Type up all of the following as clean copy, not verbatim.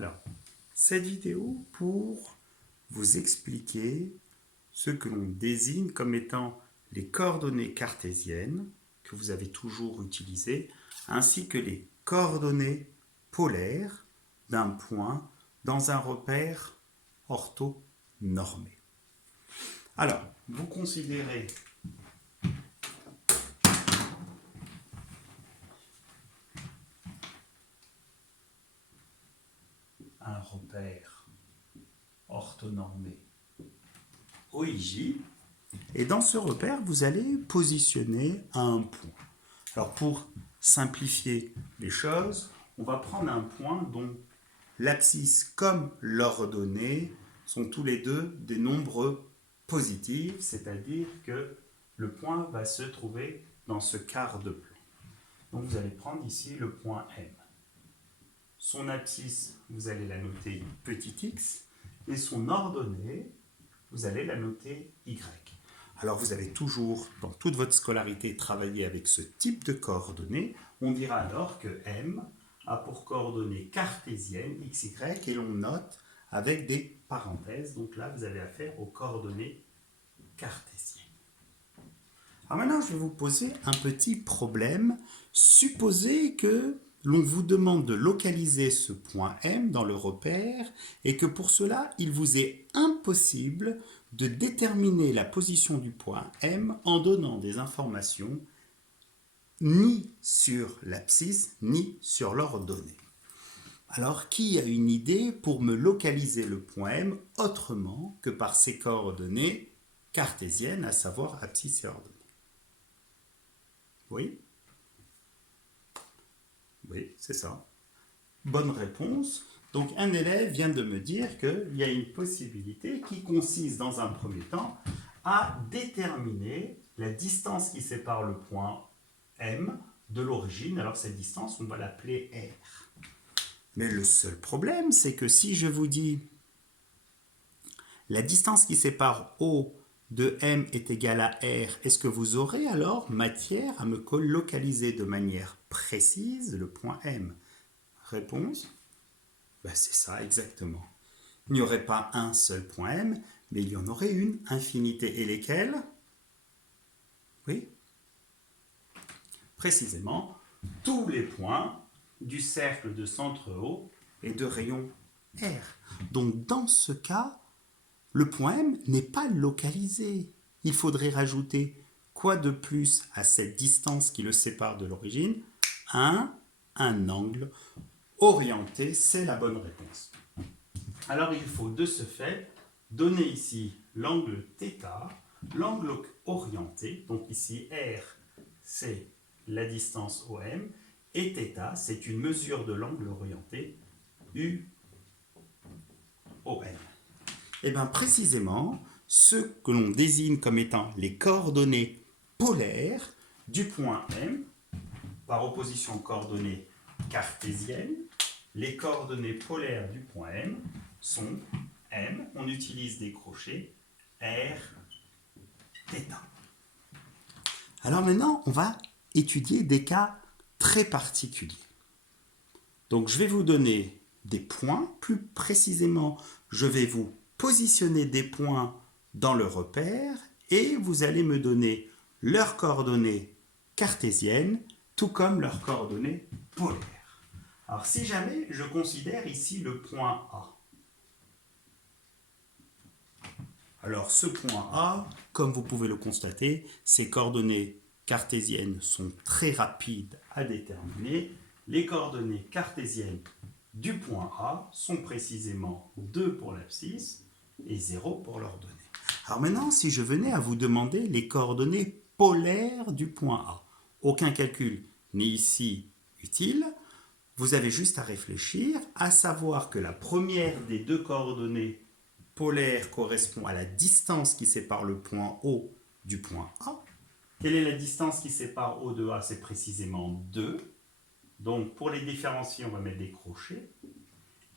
Alors, cette vidéo pour vous expliquer ce que l'on désigne comme étant les coordonnées cartésiennes que vous avez toujours utilisées, ainsi que les coordonnées polaires d'un point dans un repère orthonormé. Alors, vous considérez un repère orthonormé OIJ, et dans ce repère, vous allez positionner un point. Alors, pour simplifier les choses, on va prendre un point dont l'abscisse comme l'ordonnée sont tous les deux des nombres positifs, c'est-à-dire que le point va se trouver dans ce quart de plan. Donc, vous allez prendre ici le point M. Son abscisse, vous allez la noter petit x, et son ordonnée, vous allez la noter y. Alors vous avez toujours, dans toute votre scolarité, travaillé avec ce type de coordonnées. On dira alors que M a pour coordonnées cartésiennes x, y, et l'on note avec des parenthèses. Donc là, vous avez affaire aux coordonnées cartésiennes. Alors maintenant, je vais vous poser un petit problème. Supposez que l'on vous demande de localiser ce point M dans le repère et que pour cela, il vous est impossible de déterminer la position du point M en donnant des informations ni sur l'abscisse ni sur l'ordonnée. Alors, qui a une idée pour me localiser le point M autrement que par ses coordonnées cartésiennes, à savoir abscisse et ordonnée? Oui? Oui, c'est ça. Bonne réponse. Donc un élève vient de me dire qu'il y a une possibilité qui consiste dans un premier temps à déterminer la distance qui sépare le point M de l'origine. Alors cette distance, on va l'appeler R. Mais le seul problème, c'est que si je vous dis la distance qui sépare O de M est égale à R, est-ce que vous aurez alors matière à me localiser de manière précise le point M? Réponse? Ben c'est ça exactement. Il n'y aurait pas un seul point M, mais il y en aurait une infinité. Et lesquelles? Oui? Précisément, tous les points du cercle de centre O et de rayon R. Donc dans ce cas, le point M n'est pas localisé. Il faudrait rajouter quoi de plus à cette distance qui le sépare de l'origine? Un angle orienté, c'est la bonne réponse. Alors il faut de ce fait donner ici l'angle θ, l'angle orienté, donc ici R c'est la distance OM, et θ c'est une mesure de l'angle orienté UOM. Et bien précisément, ce que l'on désigne comme étant les coordonnées polaires du point M, par opposition aux coordonnées cartésiennes, les coordonnées polaires du point M sont M, on utilise des crochets, R, θ. Alors maintenant, on va étudier des cas très particuliers. Donc je vais vous donner des points, plus précisément, je vais vous positionner des points dans le repère et vous allez me donner leurs coordonnées cartésiennes, tout comme leurs coordonnées polaires. Alors si jamais je considère ici le point A. Alors ce point A, comme vous pouvez le constater, ses coordonnées cartésiennes sont très rapides à déterminer. Les coordonnées cartésiennes du point A sont précisément 2 pour l'abscisse et 0 pour l'ordonnée. Alors maintenant, si je venais à vous demander les coordonnées polaires du point A, aucun calcul n'est ici utile. Vous avez juste à réfléchir, à savoir que la première des deux coordonnées polaires correspond à la distance qui sépare le point O du point A. Quelle est la distance qui sépare O de A? C'est précisément 2. Donc pour les différencier, on va mettre des crochets.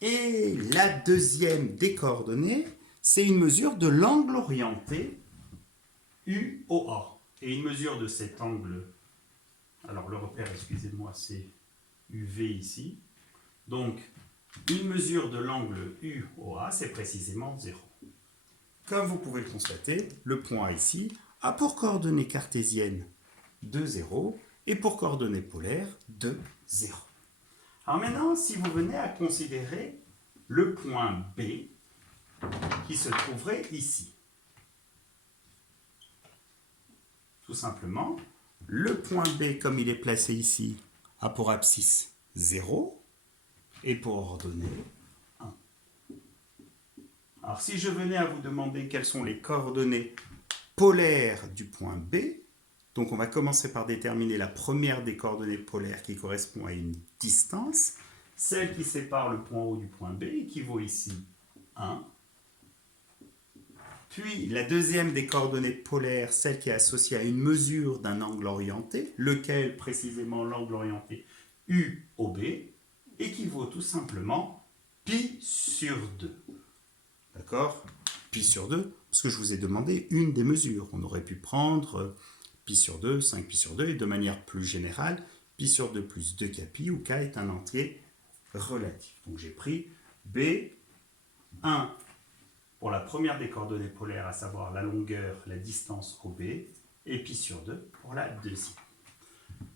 Et la deuxième des coordonnées, c'est une mesure de l'angle orienté UOA. Et une mesure de cet angle, alors le repère, excusez-moi, c'est UV ici. Donc Une mesure de l'angle UOA, c'est précisément 0. Comme vous pouvez le constater, le point A ici a pour coordonnées cartésiennes 2, 0 et pour coordonnées polaires 2, 0. Alors maintenant, si vous venez à considérer le point B qui se trouverait ici. Tout simplement, le point B, comme il est placé ici, a pour abscisse 0 et pour ordonnée 1. Alors si je venais à vous demander quelles sont les coordonnées polaires du point B, donc on va commencer par déterminer la première des coordonnées polaires qui correspond à une distance, celle qui sépare le point O du point B, et qui vaut ici 1. Puis la deuxième des coordonnées polaires, celle qui est associée à une mesure d'un angle orienté, lequel précisément l'angle orienté UOB, équivaut tout simplement pi sur 2. D'accord? Pi sur 2, parce que je vous ai demandé une des mesures. On aurait pu prendre pi sur 2, 5 pi sur 2, et de manière plus générale, pi sur 2 plus 2 k pi, où k est un entier relatif. Donc j'ai pris B1 pour la première des coordonnées polaires, à savoir la longueur, la distance OB, et pi sur 2 pour la deuxième.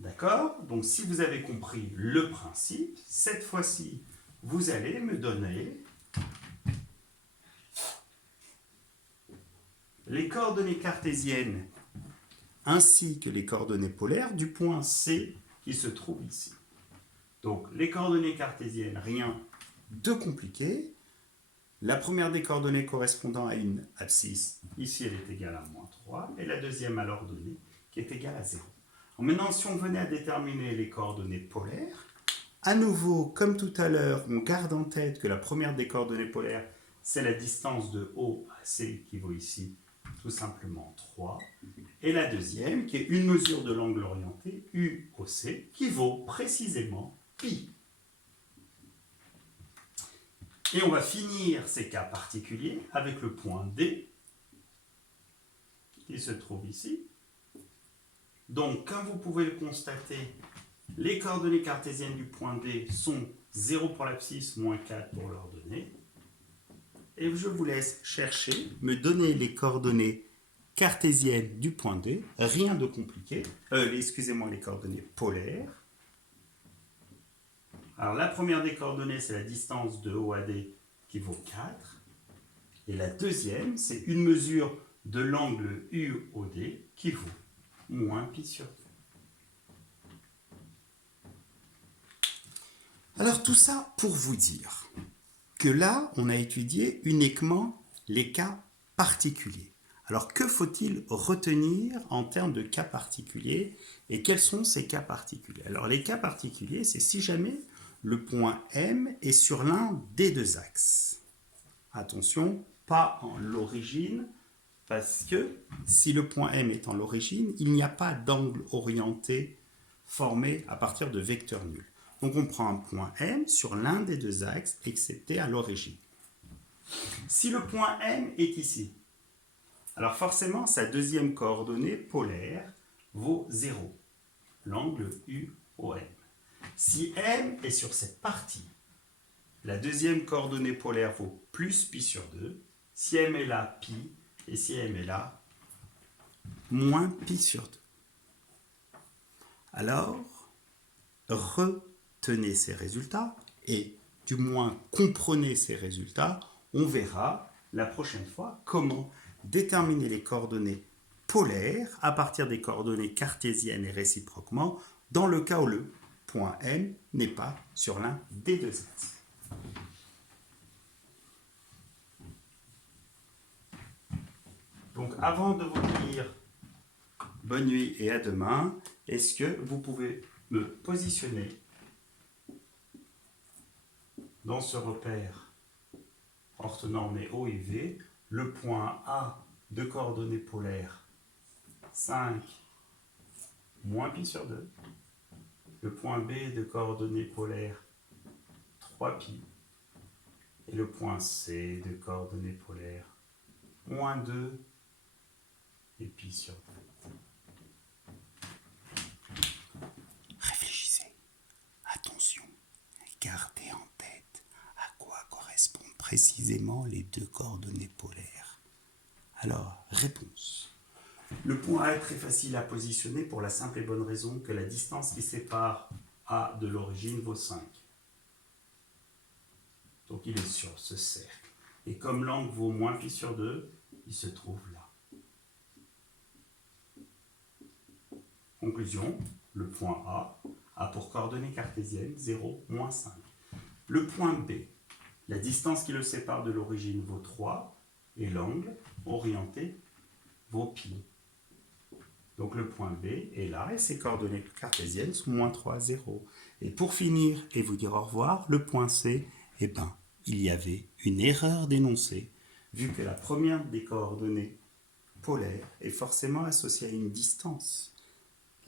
D'accord? Donc si vous avez compris le principe, cette fois-ci, vous allez me donner les coordonnées cartésiennes ainsi que les coordonnées polaires du point C qui se trouve ici. Donc les coordonnées cartésiennes, rien de compliqué. La première des coordonnées correspondant à une abscisse, ici elle est égale à moins 3, et la deuxième à l'ordonnée qui est égale à 0. Alors maintenant, si on venait à déterminer les coordonnées polaires, à nouveau, comme tout à l'heure, on garde en tête que la première des coordonnées polaires, c'est la distance de O à C qui vaut ici tout simplement 3, et la deuxième qui est une mesure de l'angle orienté UOC qui vaut précisément pi. Et on va finir ces cas particuliers avec le point D qui se trouve ici. Donc, comme vous pouvez le constater, les coordonnées cartésiennes du point D sont 0 pour l'abscisse, moins 4 pour l'ordonnée. Et je vous laisse chercher, me donner les coordonnées cartésiennes du point D, rien de compliqué. Excusez-moi, les coordonnées polaires. Alors la première des coordonnées, c'est la distance de O à D qui vaut 4. Et la deuxième, c'est une mesure de l'angle UOD qui vaut moins pi sur 2. Alors tout ça pour vous dire que là, on a étudié uniquement les cas particuliers. Alors que faut-il retenir en termes de cas particuliers et quels sont ces cas particuliers? Alors les cas particuliers, c'est si jamais le point M est sur l'un des deux axes. Attention, pas en l'origine, parce que si le point M est en l'origine, il n'y a pas d'angle orienté formé à partir de vecteurs nuls. Donc on prend un point M sur l'un des deux axes, excepté à l'origine. Si le point M est ici, alors forcément sa deuxième coordonnée polaire vaut 0, l'angle UOM. Si M est sur cette partie, la deuxième coordonnée polaire vaut plus pi sur 2. Si M est là, pi. Et si M est là, moins pi sur 2. Alors, retenez ces résultats et du moins comprenez ces résultats. On verra la prochaine fois comment déterminer les coordonnées polaires à partir des coordonnées cartésiennes et réciproquement dans le cas où le point M n'est pas sur l'un des deux axes. Donc avant de vous dire bonne nuit et à demain, est-ce que vous pouvez me positionner dans ce repère orthonormé O et V, le point A de coordonnées polaires 5 moins pi sur 2, le point B de coordonnées polaires 3pi, et le point C de coordonnées polaires moins 2 et pi sur 2. Réfléchissez, attention, gardez en tête précisément les deux coordonnées polaires. Alors, réponse. Le point A est très facile à positionner pour la simple et bonne raison que la distance qui sépare A de l'origine vaut 5. Donc il est sur ce cercle. Et comme l'angle vaut moins π sur 2, il se trouve là. Conclusion, le point A a pour coordonnées cartésiennes 0, moins 5. Le point B, la distance qui le sépare de l'origine vaut 3 et l'angle orienté vaut π. Donc le point B est là et ses coordonnées cartésiennes sont moins 3, 0. Et pour finir et vous dire au revoir, le point C, eh ben, il y avait une erreur d'énoncé, vu que la première des coordonnées polaires est forcément associée à une distance.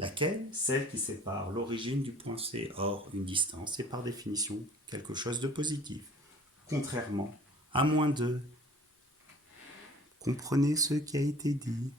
Laquelle? Celle qui sépare l'origine du point C. Or, une distance est par définition quelque chose de positif. Contrairement à moins 2. Comprenez ce qui a été dit.